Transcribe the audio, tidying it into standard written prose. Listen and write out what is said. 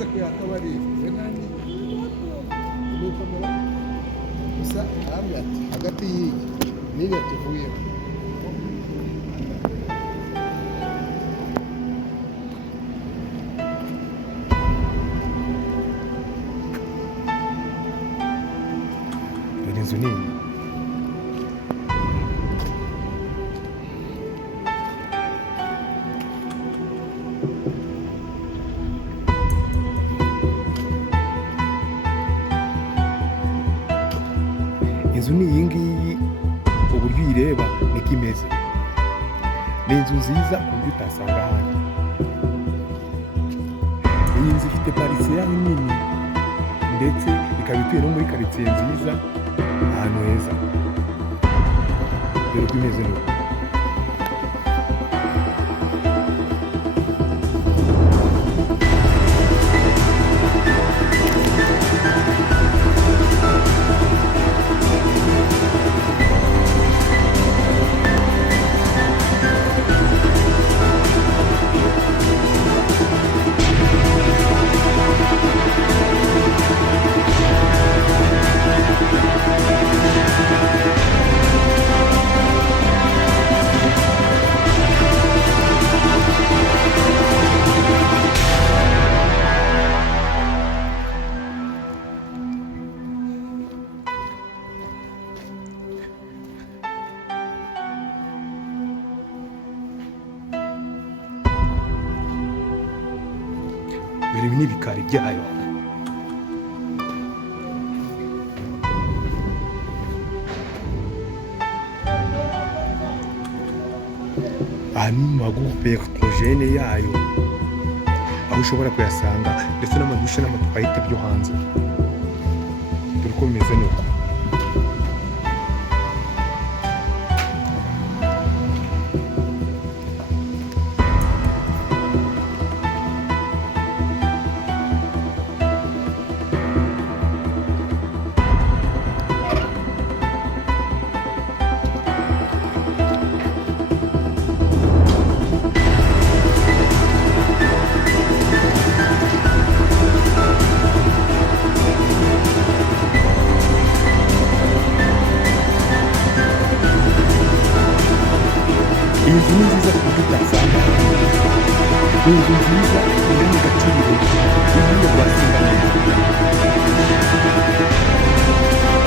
uretse kuyakabari nani nikomera gusa hamwe ati hagati y'iyi niyo tuvuyemo inzu nini inzu ni iyi ngiyi uburyo uyireba niko imeze ni inzu nziza ku buryo utasanga ahandi iyi nzu ifite parisiya nini ndetse ikaba ituye no muri karitsiye nziza ahantu heza dore uko imeze nuko dore ibi ni ibikari byayo aha ni mu magurupe elegitorojene yayo aho ushobora kuyasanga ndetse n'amadushe n'amatwarete byo hanze dore uko bimeze nuko iyi nzu ni nziza ku buryo utasanga ni inzu nziza iri mu gaciro iri mu rwasinga neza